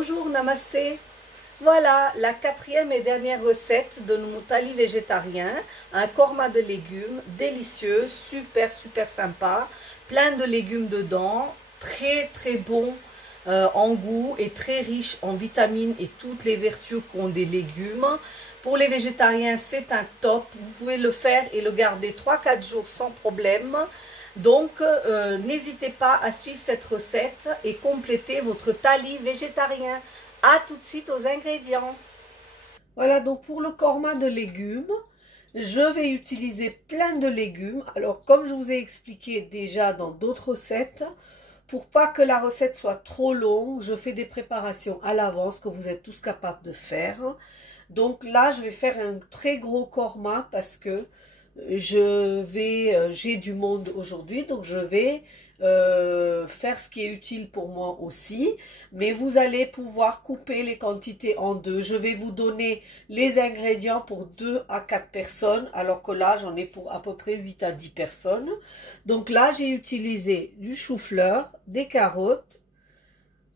Bonjour, namasté. Voilà la quatrième et dernière recette de mon thali végétarien. Un korma de légumes délicieux, super sympa, plein de légumes dedans, très bon en goût et très riche en vitamines et toutes les vertus qu'ont des légumes. Pour les végétariens, c'est un top. Vous pouvez le faire et le garder 3-4 jours sans problème. Donc, n'hésitez pas à suivre cette recette et compléter votre thali végétarien. A tout de suite aux ingrédients. Voilà, donc pour le korma de légumes, je vais utiliser plein de légumes. Alors, comme je vous ai expliqué déjà dans d'autres recettes, pour pas que la recette soit trop longue, je fais des préparations à l'avance que vous êtes tous capables de faire. Donc là, je vais faire un très gros korma parce que j'ai du monde aujourd'hui, donc je vais faire ce qui est utile pour moi aussi, mais vous allez pouvoir couper les quantités en deux. Je vais vous donner les ingrédients pour 2 à 4 personnes, alors que là j'en ai pour à peu près 8 à 10 personnes. Donc là j'ai utilisé du chou-fleur, des carottes,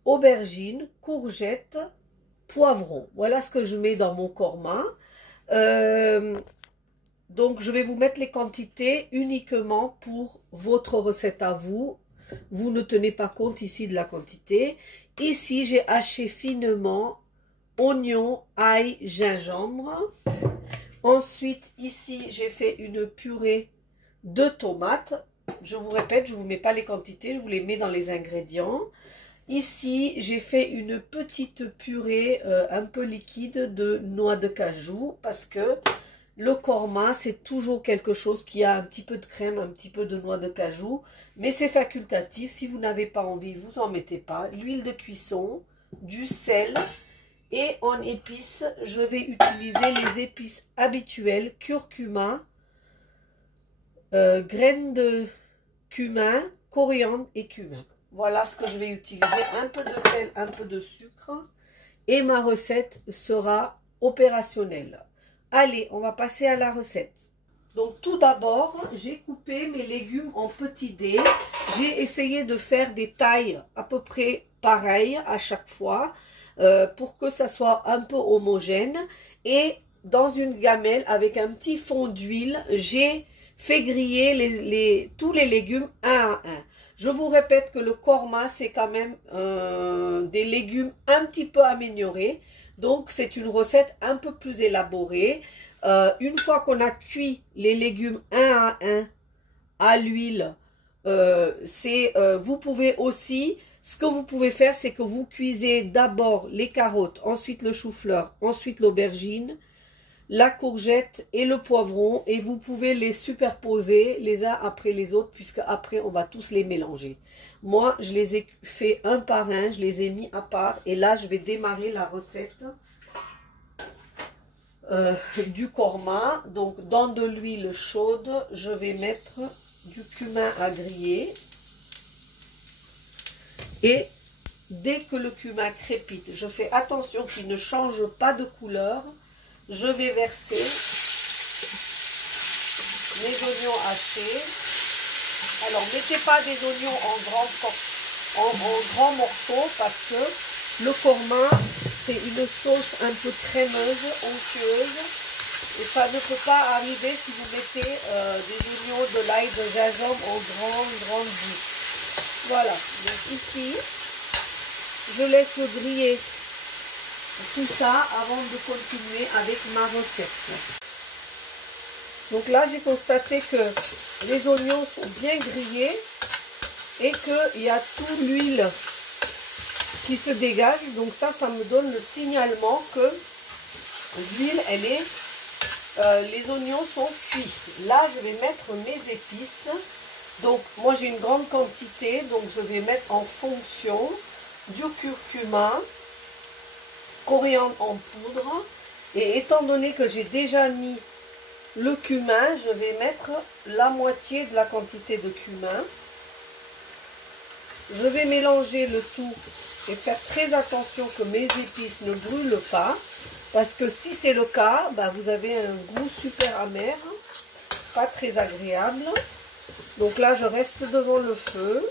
aubergines, courgettes, poivrons. Voilà ce que je mets dans mon korma. Donc, je vais vous mettre les quantités uniquement pour votre recette à vous. Vous ne tenez pas compte ici de la quantité. Ici, j'ai haché finement oignons, ail, gingembre. Ensuite, ici, j'ai fait une purée de tomates. Je vous répète, je ne vous mets pas les quantités, je vous les mets dans les ingrédients. Ici, j'ai fait une petite purée un peu liquide de noix de cajou parce que le korma, c'est toujours quelque chose qui a un petit peu de crème, un petit peu de noix de cajou. Mais c'est facultatif. Si vous n'avez pas envie, vous en mettez pas. L'huile de cuisson, du sel. Et en épices, je vais utiliser les épices habituelles. Curcuma, graines de cumin, coriandre et cumin. Voilà ce que je vais utiliser. Un peu de sel, un peu de sucre. Et ma recette sera opérationnelle. Allez, on va passer à la recette. Donc tout d'abord, j'ai coupé mes légumes en petits dés. J'ai essayé de faire des tailles à peu près pareilles à chaque fois pour que ça soit un peu homogène. Et dans une gamelle avec un petit fond d'huile, j'ai fait griller tous les légumes un à un. Je vous répète que le korma, c'est quand même des légumes un petit peu améliorés. Donc, c'est une recette un peu plus élaborée. Une fois qu'on a cuit les légumes un à un à l'huile, vous pouvez aussi, ce que vous pouvez faire, c'est que vous cuisez d'abord les carottes, ensuite le chou-fleur, ensuite l'aubergine, la courgette et le poivron, et vous pouvez les superposer les uns après les autres, puisque après on va tous les mélanger. Moi, je les ai fait un par un, je les ai mis à part, et là je vais démarrer la recette du korma. Donc dans de l'huile chaude, je vais mettre du cumin à griller, et dès que le cumin crépite, je fais attention qu'il ne change pas de couleur. Je vais verser mes oignons hachés. Alors, mettez pas des oignons en grands morceaux parce que le korma, c'est une sauce un peu crémeuse, onctueuse. Et ça ne peut pas arriver si vous mettez des oignons, de l'ail, de gingembre en grande bouche. Voilà. Donc ici, je laisse griller tout ça avant de continuer avec ma recette. Donc là, j'ai constaté que les oignons sont bien grillés et qu'il y a toute l'huile qui se dégage. Donc ça me donne le signalement que l'huile, les oignons sont cuits. Là, je vais mettre mes épices. Donc moi, j'ai une grande quantité, donc je vais mettre en fonction du curcuma, coriandre en poudre, et étant donné que j'ai déjà mis le cumin, je vais mettre la moitié de la quantité de cumin. Je vais mélanger le tout et faire très attention que mes épices ne brûlent pas, parce que si c'est le cas, vous avez un goût super amer, pas très agréable. Donc là, je reste devant le feu.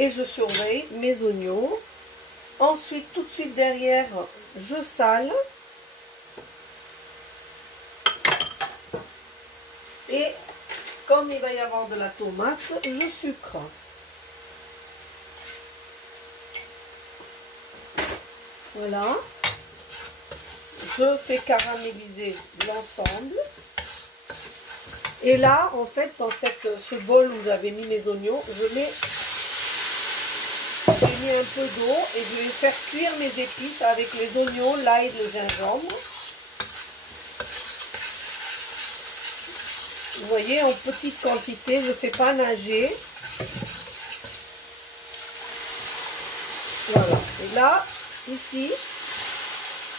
et je surveille mes oignons. Ensuite, tout de suite derrière, je sale. Et comme il va y avoir de la tomate, je sucre. Voilà. Je fais caraméliser l'ensemble. Et là, en fait, dans ce bol où j'avais mis mes oignons, j'ai mis un peu d'eau et je vais faire cuire mes épices avec les oignons, l'ail et le gingembre. Vous voyez, en petite quantité, je ne fais pas nager. Voilà. Et là, ici,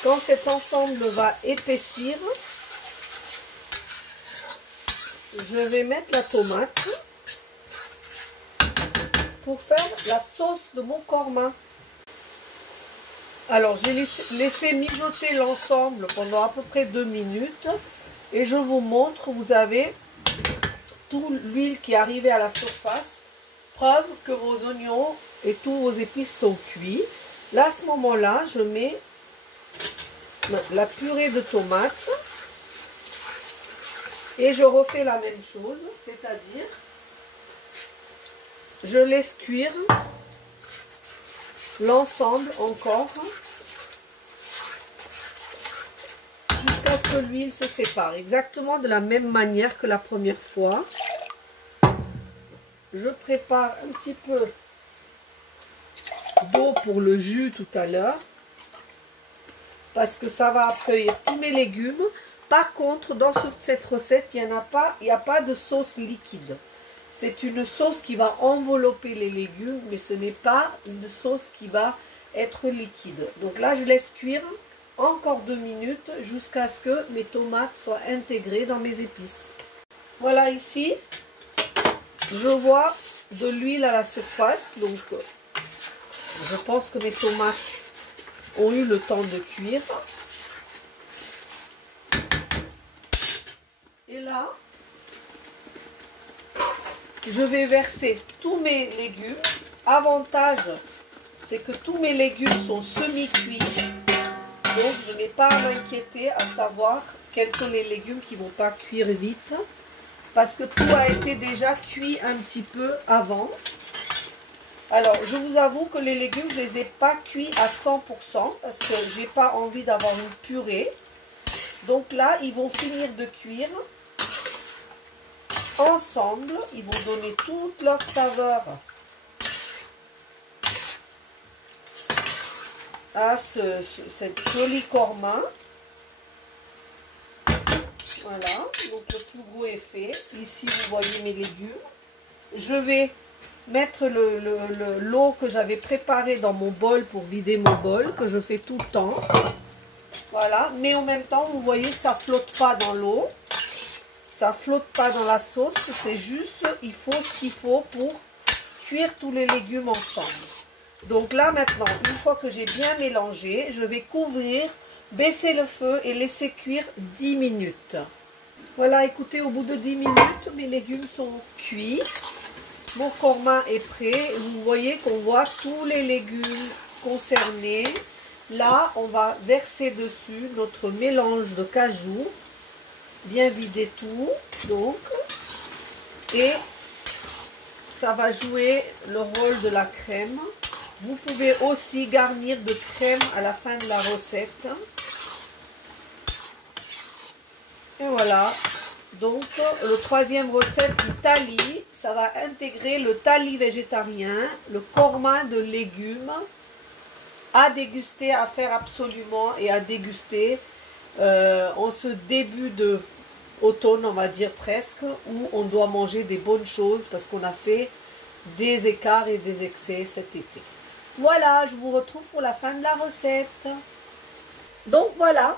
quand cet ensemble va épaissir, je vais mettre la tomate pour faire la sauce de mon korma. Alors, j'ai laissé mijoter l'ensemble pendant à peu près 2 minutes. Et je vous montre, vous avez toute l'huile qui est arrivée à la surface. Preuve que vos oignons et tous vos épices sont cuits. Là, à ce moment-là, je mets la purée de tomates. Et je refais la même chose, c'est-à-dire, je laisse cuire l'ensemble encore jusqu'à ce que l'huile se sépare, exactement de la même manière que la première fois. Je prépare un petit peu d'eau pour le jus tout à l'heure, parce que ça va accueillir tous mes légumes. Par contre, dans cette recette, il n'y a pas de sauce liquide. C'est une sauce qui va envelopper les légumes, mais ce n'est pas une sauce qui va être liquide. Donc là, je laisse cuire encore 2 minutes jusqu'à ce que mes tomates soient intégrées dans mes épices. Voilà, ici, je vois de l'huile à la surface. Donc, je pense que mes tomates ont eu le temps de cuire. Et là, je vais verser tous mes légumes. Avantage, c'est que tous mes légumes sont semi-cuits. Donc, je n'ai pas à m'inquiéter à savoir quels sont les légumes qui ne vont pas cuire vite. Parce que tout a été déjà cuit un petit peu avant. Alors, je vous avoue que les légumes, je ne les ai pas cuits à 100% parce que je n'ai pas envie d'avoir une purée. Donc là, ils vont finir de cuire. Ensemble, ils vont donner toute leur saveur à cette jolie korma. Voilà, donc le plus gros est fait. Ici, vous voyez mes légumes. Je vais mettre l'eau que j'avais préparée dans mon bol pour vider mon bol, que je fais tout le temps. Voilà, mais en même temps, vous voyez que ça ne flotte pas dans l'eau. Ça flotte pas dans la sauce, c'est juste, il faut ce qu'il faut pour cuire tous les légumes ensemble. Donc là maintenant, une fois que j'ai bien mélangé, je vais couvrir, baisser le feu et laisser cuire 10 minutes. Voilà, écoutez, au bout de 10 minutes, mes légumes sont cuits. Mon korma est prêt. Vous voyez qu'on voit tous les légumes concernés. Là, on va verser dessus notre mélange de cajou. Bien vider tout, donc, et ça va jouer le rôle de la crème. Vous pouvez aussi garnir de crème à la fin de la recette. Et voilà, donc le troisième recette du tali, ça va intégrer le tali végétarien, le korma de légumes, à déguster, à faire absolument et à déguster. En ce début de automne, on va dire presque, où on doit manger des bonnes choses parce qu'on a fait des écarts et des excès cet été. Voilà, je vous retrouve pour la fin de la recette. Donc voilà,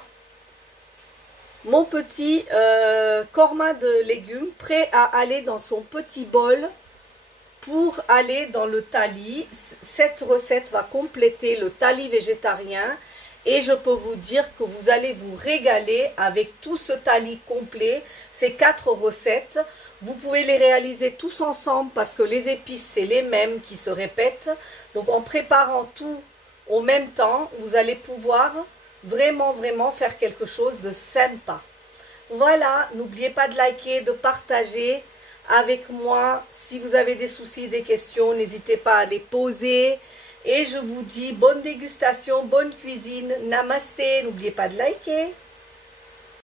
mon petit korma de légumes prêt à aller dans son petit bol pour aller dans le tali. Cette recette va compléter le tali végétarien. Et je peux vous dire que vous allez vous régaler avec tout ce talis complet, ces 4 recettes. Vous pouvez les réaliser tous ensemble parce que les épices, c'est les mêmes qui se répètent. Donc en préparant tout en même temps, vous allez pouvoir vraiment faire quelque chose de sympa. Voilà, n'oubliez pas de liker, de partager avec moi. Si vous avez des soucis, des questions, n'hésitez pas à les poser. Et je vous dis bonne dégustation, bonne cuisine. Namasté, n'oubliez pas de liker.